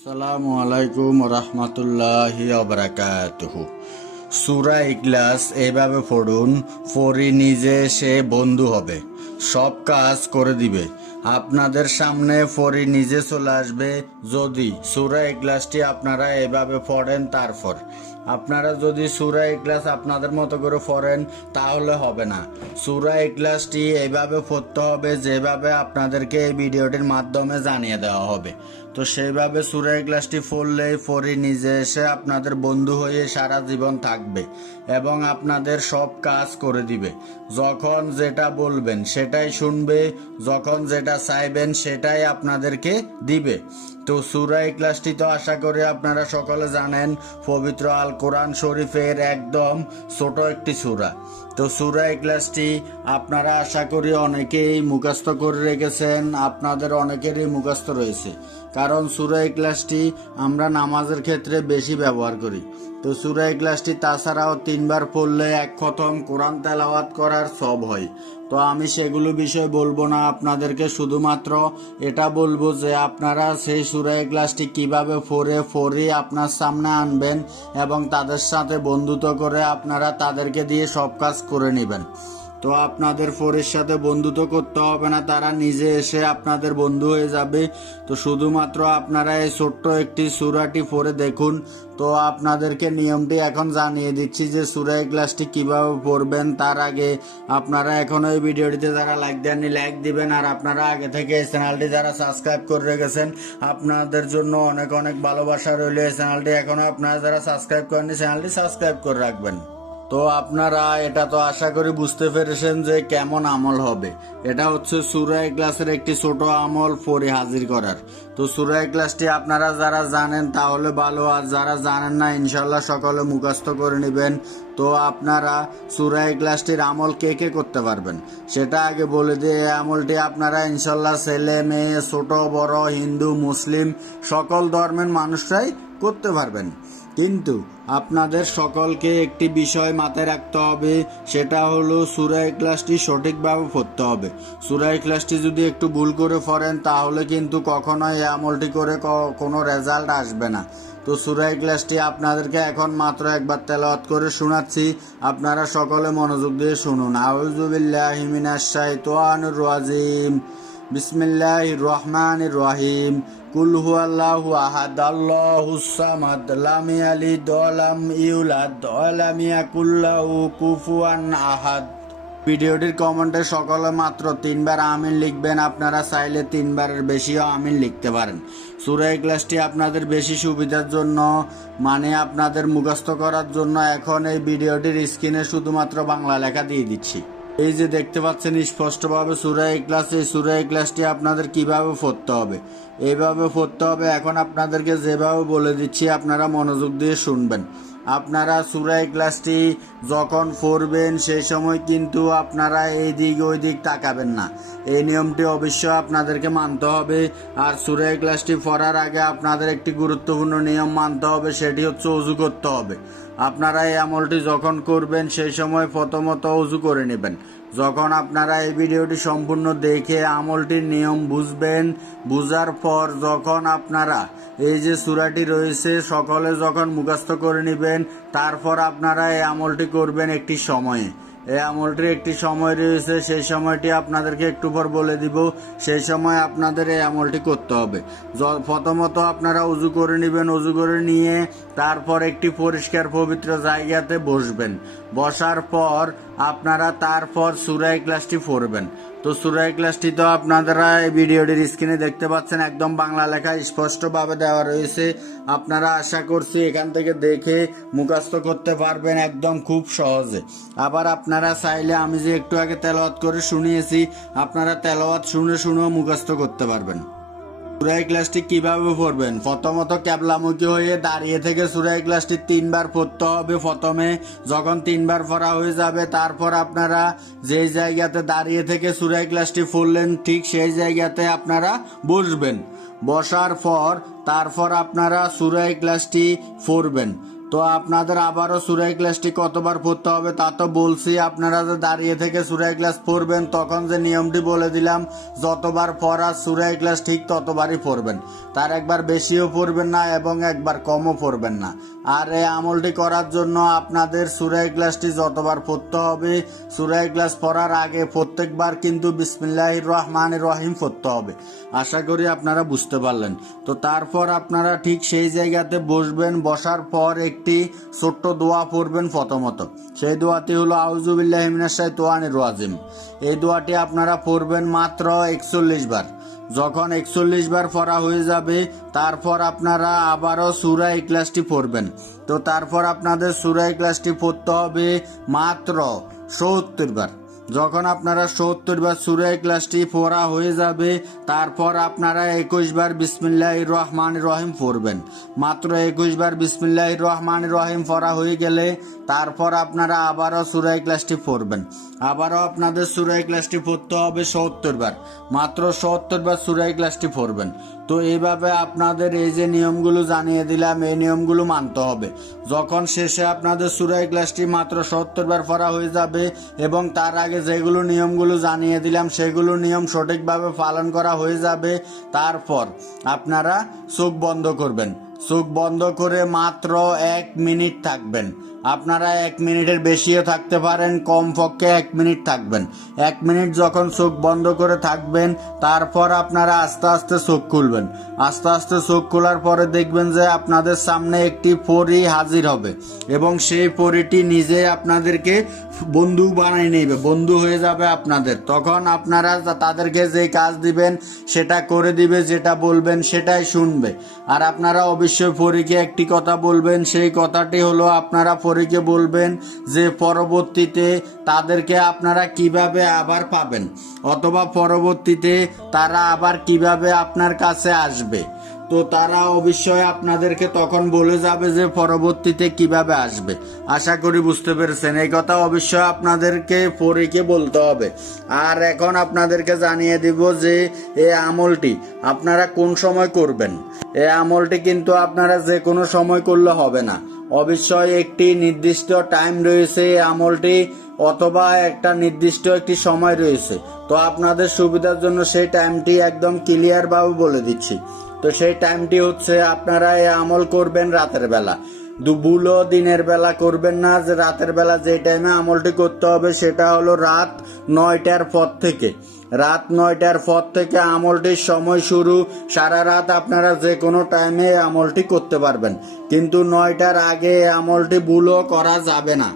আসসালামু আলাইকুম রহমতুল্লাহি বারাকাতুহু। সূরা ইখলাস এভাবে পড়ুন, পড়ি নিজে সে বন্ধু হবে, সব কাজ করে দিবে। আপনাদের সামনে পড়ি নিজে চলে আসবে যদি সূরা ইখলাসটি আপনারা এভাবে পড়েন। তারপর আপনারা যদি সূরা ইখলাস আপনাদের মতো করে পড়েন তাহলে হবে না। সূরা ইখলাসটি এইভাবে পড়তে হবে যেভাবে আপনাদেরকে এই ভিডিওটির মাধ্যমে জানিয়ে দেওয়া হবে। তো সেইভাবে সূরা ইখলাসটি পড়লেই পড়ি নিজে এসে আপনাদের বন্ধু হয়ে সারা জীবন থাকবে এবং আপনাদের সব কাজ করে দিবে। যখন যেটা বলবেন সেটাই শুনবে, যখন যেটা চাইবেন সেটাই আপনাদেরকে দিবে। তো সূরা ইখলাসটি তো আশা করি আপনারা সকলে জানেন, পবিত্র আল কোরআন শরীফের একদম ছোট একটি সূরা। তো সূরা ইখলাসটি আপনারা আশা করি অনেকেই মুখস্থ করে রেখেছেন, আপনাদের অনেকেরই মুখস্থ রয়েছে, কারণ সূরা ইখলাসটি আমরা নামাজের ক্ষেত্রে বেশি ব্যবহার করি। তো সূরা ইখলাসটি তাছাড়াও 3বার পড়লে এক খতম কোরআন তেলাওয়াত করার সব হয়। তো আমি সেগুলো বিষয় বলবো না, আপনাদেরকে শুধুমাত্র এটা বলবো যে আপনারা সেই সূরা ইখলাসটি কিভাবে পড়ে আপনার সামনে আনবেন এবং তাদের সাথে বন্ধুত্ব করে আপনারা তাদেরকে দিয়ে সব কাজ করে নেবেন। তো আপনাদের ফোরের সাথে বন্ধুত্ব করতে হবে না, তারা নিজে এসে আপনাদের বন্ধু হয়ে যাবে। তো শুধুমাত্র আপনারা এই ছোট্ট একটি সূরাটি পড়ে দেখুন। তো আপনাদেরকে নিয়মটি এখন জানিয়ে দিচ্ছি যে সূরা ইখলাসটি কিভাবে পড়বেন। তার আগে আপনারা এখন এই ভিডিওটিতে যারা লাইক দেননি লাইক দিবেন, আর আপনারা আগে থেকে এই চ্যানেলটি যারা সাবস্ক্রাইব করে রেখেছেন আপনাদের জন্য অনেক অনেক ভালোবাসা রইল। এই চ্যানেলটি এখনো আপনারা যারা সাবস্ক্রাইব করেননি চ্যানেলটি সাবস্ক্রাইব করে রাখবেন। তো আপনারা এটা তো আশা করি বুঝতে পেরেছেন যে কেমন আমল হবে। এটা হচ্ছে সূরা ইখলাসের একটি ছোট আমল পড়ে হাজির করার। তো সূরা ইখলাসটি আপনারা যারা জানেন তাহলে ভালো, আর যারা জানেন না ইনশাল্লাহ সকলে মুখস্থ করে নেবেন। তো আপনারা সূরা ইখলাসটির আমল কে কে করতে পারবেন সেটা আগে বলে দিয়ে, এই আমলটি আপনারা ইনশাল্লাহ ছেলে মেয়ে ছোট বড় হিন্দু মুসলিম সকল ধর্মের মানুষরাই করতে পারবেন। কিন্তু আপনাদের সকলকে একটি বিষয় মাথায় রাখতে হবে, সেটা হলো সূরা ইখলাসটি সঠিকভাবে পড়তে হবে। সূরা ইখলাসটি যদি একটু ভুল করে পড়েন তাহলে কিন্তু কখনোই এই আমলটি করে কোনো রেজাল্ট আসবে না। তো সূরা ইখলাসটি আপনাদেরকে এখন মাত্র একবার তেলাওয়াত করে শোনাচ্ছি, আপনারা সকলে মনোযোগ দিয়ে শুনুন। আউযু বিল্লাহি মিনাশ শাইতানির রাজিম, বিসমিল্লাহির রহমানির রহিম। কুল হুয়াল্লাহু আহাদ আল্লাহুস সামাদ লাম ইয়ালিদ ওয়া লাম ইউলাদ ওয়া লাম ইয়াকুল লাহু কুফুয়ান আহাদ। ভিডিওটির কমেন্টে সকলে মাত্র 3বার আমিন লিখবেন, আপনারা চাইলে 3বারের বেশিও আমিন লিখতে পারেন। সূরা ইখলাসটি আপনাদের বেশি সুবিধার জন্য, মানে আপনাদের মুখস্থ করার জন্য এখন এই ভিডিওটির স্ক্রিনে শুধুমাত্র বাংলা লেখা দিয়ে দিচ্ছি। এই যে দেখতে পাচ্ছেন স্পষ্টভাবে সূরা ইখলাস, এই সূরা ইখলাসটি আপনাদের কিভাবে পড়তে হবে, এইভাবে পড়তে হবে। এখন আপনাদেরকে যেভাবে বলে দিচ্ছি আপনারা মনোযোগ দিয়ে শুনবেন। আপনারা সূরা ইখলাসটি যখন পড়বেন সেই সময় কিন্তু আপনারা এই দিক ওই দিক তাকাবেন না, এই নিয়মটি অবশ্যই আপনাদেরকে মানতে হবে। আর সূরা ইখলাসটি পড়ার আগে আপনাদের একটি গুরুত্বপূর্ণ নিয়ম মানতে হবে, সেটি হচ্ছে ওযু করতে হবে। আপনারা এই আমলটি যখন করবেন সেই সময় প্রথমত ওযু করে নেবেন। যখন আপনারা এই ভিডিওটি সম্পূর্ণ দেখে আমলটির নিয়ম বুঝবেন, বুঝার পর যখন আপনারা এই যে সূরাটি রয়েছে সকলে যখন মুখস্থ করে নেবেন, তারপর আপনারা এই আমলটি করবেন একটি সময়ে। এই আমলটির একটি সময় রয়েছে, সেই সময়টি আপনাদেরকে একটু পর বলে দিব। সেই সময় আপনাদের এই আমলটি করতে হবে। প্রথমত আপনারা ওযু করে নেবেন, ওযু করে নিয়ে তারপর একটি পরিষ্কার পবিত্র জায়গাতে বসবেন। বসার পর আপনারা তারপর সূরা ইখলাসটি পড়বেন। তো সূরা ইখলাসটি তো আপনারা এই ভিডিওটির স্ক্রিনে দেখতে পাচ্ছেন, একদম বাংলা লেখা স্পষ্টভাবে দেওয়া রয়েছে। আপনারা আশা করছি এখান থেকে দেখে মুখস্থ করতে পারবেন একদম খুব সহজে। আবার আপনারা চাইলে আমি যে একটু আগে তেলাওয়াত করে শুনিয়েছি, আপনারা তেলাওয়াত শুনে শুনেও মুখস্থ করতে পারবেন। সূরা ইখলাসটি কিভাবে পড়বেন? প্রথমত কিবলামুখী হয়ে দাঁড়িয়ে থেকে সূরা ইখলাসটি 3বার পড়তে হবে। প্রথমে যখন 3বার পড়া হয়ে যাবে তারপর আপনারা যেই জায়গাতে দাঁড়িয়ে থেকে সূরা ইখলাসটি পড়লেন ঠিক সেই জায়গাতে আপনারা বসবেন। বসার পর তারপর আপনারা সূরা ইখলাসটি পড়বেন। তো আপনাদের আবারও সূরা ইখলাসটি কতবার পড়তে হবে তা তো বলছি, আপনারা যে দাঁড়িয়ে থেকে সূরা ইখলাস পড়বেন তখন যে নিয়মটি বলে দিলাম, যতবার পড়া সূরা ইখলাস ঠিক ততবারই পড়বেন, তার একবার বেশিও পড়বেন না এবং একবার কমও পড়বেন না। আর এই আমলটি করার জন্য আপনাদের সূরা ইখলাসটি যতবার পড়তে হবে, সূরা ইখলাস পড়ার আগে প্রত্যেকবার কিন্তু বিসমিল্লাহির রহমানির রহিম পড়তে হবে। আশা করি আপনারা বুঝতে পারলেন। তো তারপর আপনারা ঠিক সেই জায়গাতে বসবেন, বসার পর একটি ছোট্ট দোয়া পড়বেন প্রথমত। সেই দোয়াটি হলো আউযু বিল্লাহি মিনাশ শাইতানির রাজিম। এই দোয়াটি আপনারা পড়বেন মাত্র 41 বার। যখন 41 বার পড়া হয়ে যাবে তারপর আপনারা আবারও সূরা ইখলাসটি পড়বেন। তো তারপর আপনাদের সূরা ইখলাসটি পড়তে হবে মাত্র 70 বার। যখন আপনারা 70 বার সূরা ইখলাসটি পড়া হয়ে যাবে তারপর আপনারা 21 বার বিসমিল্লাহির রহমানির রহিম পড়বেন। মাত্র 21 বার বিসমিল্লাহির রহমানির রহিম পড়া হয়ে গেলে তারপর আপনারা আবারও সূরা ইখলাসটি পড়বেন। আবারও আপনাদের সূরা ইখলাসটি পড়তে হবে 70 বার। মাত্র 70 বার সূরা ইখলাসটি পড়বেন। তো এইভাবে আপনাদের এই যে নিয়মগুলো জানিয়ে দিলাম, এই নিয়মগুলো মানতে হবে। যখন শেষে আপনাদের সূরা ইখলাসটি মাত্র 70 বার পড়া হয়ে যাবে এবং তার আগে যেগুলো নিয়মগুলো জানিয়ে দিলাম সেগুলো নিয়ম সঠিকভাবে পালন করা হয়ে যাবে, তারপর আপনারা চোখ বন্ধ করবেন। চোখ বন্ধ করে মাত্র 1 মিনিট থাকবেন। আপনারা 1 মিনিটের বেশিও থাকতে পারেন, কমপক্ষে 1 মিনিট থাকবেন। 1 মিনিট যখন চোখ বন্ধ করে থাকবেন তারপর আপনারা আস্তে আস্তে চোখ খুলবেন। আস্তে আস্তে চোখ খোলার পরে দেখবেন যে আপনাদের সামনে একটি পরী হাজির হবে এবং সেই পরীটি নিজে আপনাদেরকে বন্ধু বানিয়ে নেবে, বন্ধু হয়ে যাবে আপনাদের। তখন আপনারা তাদেরকে যে কাজ দিবেন সেটা করে দিবে, যেটা বলবেন সেটাই শুনবে। আর আপনারা অবশ্যই পরীকে একটি কথা বলবেন, সেই কথাটি হলো আপনারা পরীকে বলবেন যে পরবর্তীতে তাদেরকে আপনারা কিভাবে আবার পাবেন, অথবা পরবর্তীতে তারা আবার কিভাবে আপনার কাছে আসবে। তো তারা অবশ্যই আপনাদেরকে তখন বলে যাবে যে পরবর্তীতে কিভাবে আসবে। আশা করি বুঝতে পেরেছেন। এই কথা অবশ্যই আপনাদেরকে পরীকে বলতে হবে। আর এখন আপনাদেরকে জানিয়ে দিব যে এই আমলটি আপনারা কোন সময় করবেন। এই আমলটি কিন্তু আপনারা যে কোনো সময় করলে হবে না, অবশ্যই একটি নির্দিষ্ট টাইম রয়েছে এই আমলটি, অথবা একটা নির্দিষ্ট একটি সময় রয়েছে। তো আপনাদের সুবিধার জন্য সেই টাইমটি একদম ক্লিয়ার ভাবে বলে দিচ্ছি। তো সেই টাইমটি হচ্ছে আপনারা এই আমল করবেন রাতের বেলা, দুপুরও দিনের বেলা করবেন না। যে রাতের বেলা যে টাইমে আমলটি করতে হবে সেটা হলো রাত 9টার পর থেকে। রাত 9টার পর থেকে আমলটির সময় শুরু। সারা রাত আপনারা যে কোনো টাইমে আমলটি করতে পারবেন, কিন্তু 9টার আগে আমলটি ভুলও করা যাবে না।